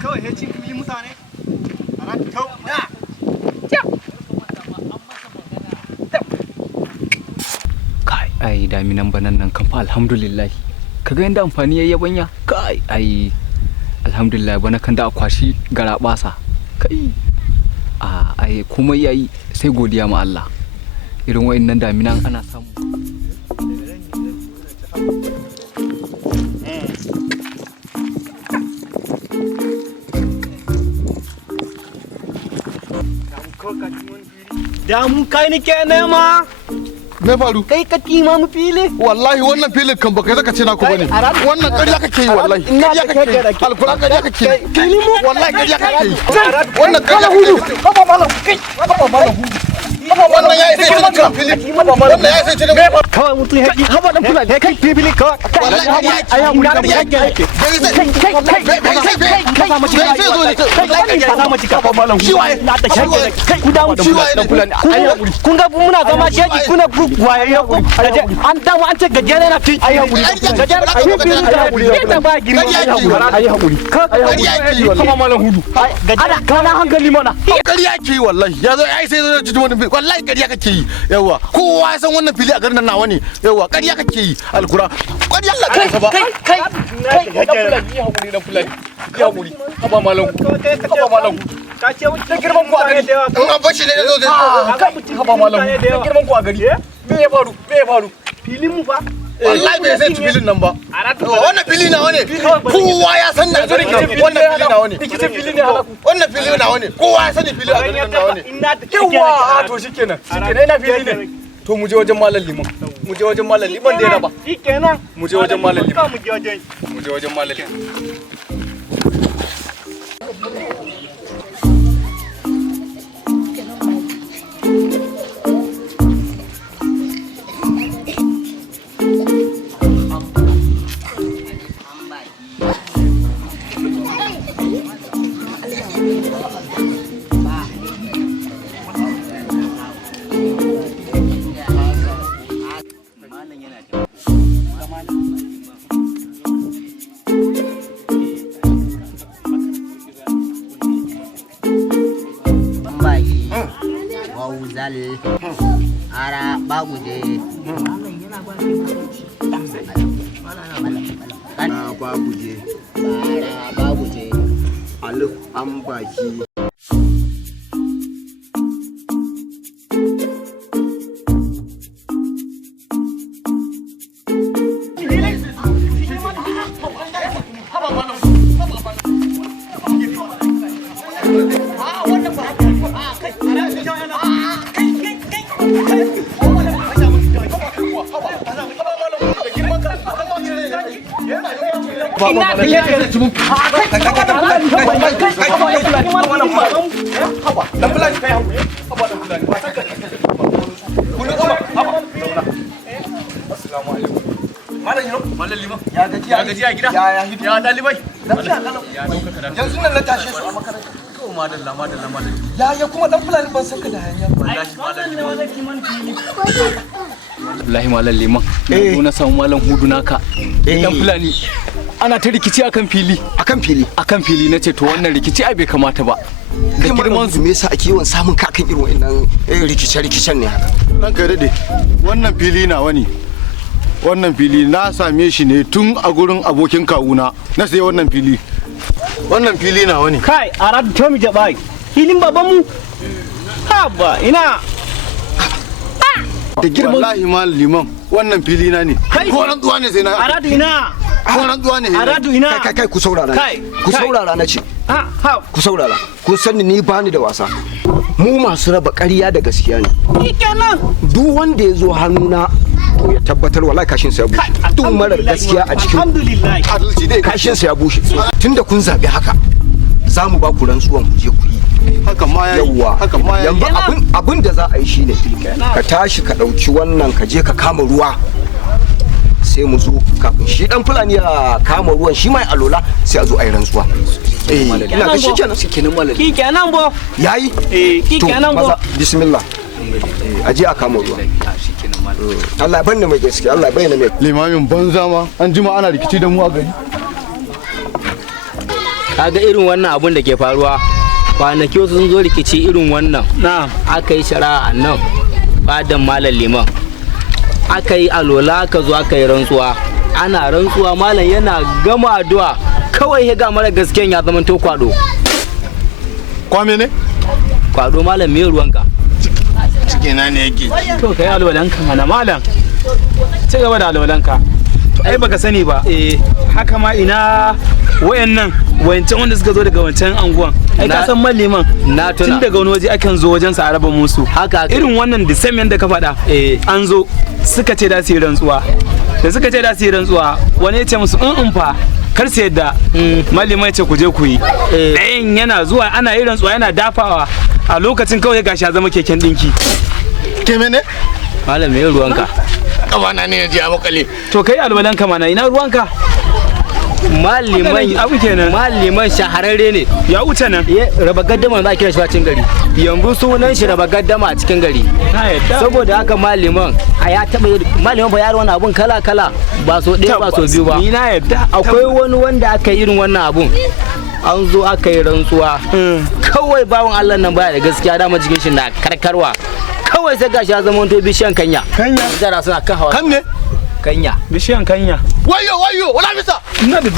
kawai ya ci fili mutane a ran kau da kai ai daminan banan nan kan fa alhamdulillah kaga yanda amfani yayi yabanya kai ai alhamdulillah bana kan da akwashi garabasa kai ai kuma yayi sai godiya ma Allah irin wayannan daminan ana samu da mun kai ni ke nema me faru kai ka kima mu fili wallahi wannan filin kan baka zaka ce na ku bane wannan ƙarya kake yi wallahi ƙarya kake yi alquran ƙarya kake yi fili mu wallahi ƙarya kake yi wannan ƙarya hudu baba malam kai baba malam hudu wannan yayi sai cikin fili wannan yayi sai cikin kawai mutum ya ki haba dan kula da kai fili kawai wallahi ai ya mun da yake kai ka samu cika ka samu cika baba malam shi waye na ta shege kai ku da mu dan kula kun ga muna zama shege kuna waye ya ku an da mu an ce gajere na fi ai hakuri gajere ai fili da hakuri da ba gimi ai hakuri baba malam hudu gajere kana hankali mana ƙarya ke wallahi ya zo ai sai zo cikin wannan wallahi ƙarya kake yi yawa kowa ya san wannan fili a garin nan nawa ne yawa ƙarya kake yi alkura ƙarya Allah ka ba kai hakuri da fulani ya hakuri haba malam ka ce da girman ku a gari in an bashi ne zo haba malam da girman ku a gari me ya faru filin mu fa wallahi bai sai filin nan ba wannan fili nawa ne kowa ya san na zo wannan fili nawa ne wannan fili nawa ne kowa ya sani fili a garin nan nawa ne yawa to shikenan ina fili ne to mu je wajen malam liman da ya raba shikenan mu je wajen malam liman mu je wajen malam ara baguje baguje alif an baki ina da yake da tumu Malam Liman ya gajiya gida ya dalibai yanzu nan na tashe su a makaranta to madalla ya kuma dan fulani ban saka da hanya wallahi malam liman yanzu na samu malam hudu naka dan fulani ana ta rikici akan fili nace to wannan rikici ai bai kamata ba da girman su me yasa ake yawan samun kakan irin wannan rikice-rikicen ne haka dan kai dade wannan fili nawa ne wannan fili na same shi ne tun a gurin abokin kawuna na sai wannan fili nawa ne kai a radu to mi jabai filin babanmu ha ba ina da girman wallahi malam liman wannan fili na ne ko ran duwa ne sai na aradu ina ko ran duwa ne aradu ina kai ku saurara ku saurara na ce ku saurara kun san ni bani da wasa mu masu raba ƙarya da gaskiya ne kenan duk wanda ya zo hannuna to ya tabbatar wallahi kashin sa ya bushe duk marar gaskiya a cikin alhamdulillah adalci dai kashin sa ya bushe tunda kun zabi haka za mu ba ku rantsuwan ku je ku yi haka ma yayi yanzu abin da za a yi shine ka tashi ka dauki wannan ka je ka kama ruwa sai mu zo kafin shi dan fulani ya kama ruwan shi mai alola sai a zo a yi rantsuwa ina ga shikenan malami shikenan bo yayi shikenan bo bismillah aje a kama ruwa. Allah ya bani mai gaskiya, Allah ya bayyana mai. Limamin banza ma an jima ana rikici da mu a gari. Kaga irin wannan abun da ke faruwa, kwanaki wasu sun zo rikici irin wannan. Na'am. Aka yi shari'a nan fadan malam liman. Aka yi alola, aka zo aka yi rantsuwa. Ana rantsuwa malam yana gama addu'a kawai ya ga mara gaskiyan ya zama to kwado. Kwame ne? Kwado malam me ruwanka? Cikina ne yake. To kai alwalanka mana malam. Ci gaba da alwalanka. Ai baka sani ba. Haka ma ina wayannan wancan wanda suka zo daga wancan anguwan. Ai ka san malliman. Na tuna. Tun daga wani waje akan zo wajen sa a raba musu. Haka irin wannan da same yanda ka faɗa. An zo suka ce da su yi rantsuwa. Da suka ce da su yi rantsuwa wani ya ce musu in fa kar su yadda malimai ce ku je ku yi. Ɗayan yana zuwa ana yi rantsuwa yana dafawa a lokacin kawai gashi ya zama keken dinki. Ke mene? Malam me ruwanka? Kawana ne ji a makale. To kai alwalanka mana ina ruwanka? Maliman abu kenan. Maliman shahararre ne. Ya wuce nan. Raba gaddama za a kira shi a cikin gari. Yanzu sunan shi raba gaddama a cikin gari. Saboda haka maliman a ya taba maliman fa yaro wannan abun kala kala ba so ɗaya ba so biyu ba. Ni na yadda. Akwai wani wanda aka yi irin wannan abun. An zo aka yi rantsuwa. Kawai bawan Allah nan baya da gaskiya dama jikin shi na karkarwa. Kawai sai gashi ya zama to bishiyan kanya. Kanya. Zara suna kan hawa. Kan ne? Kanya. Bishiyan kanya. Wayo, wala bisa. Ina da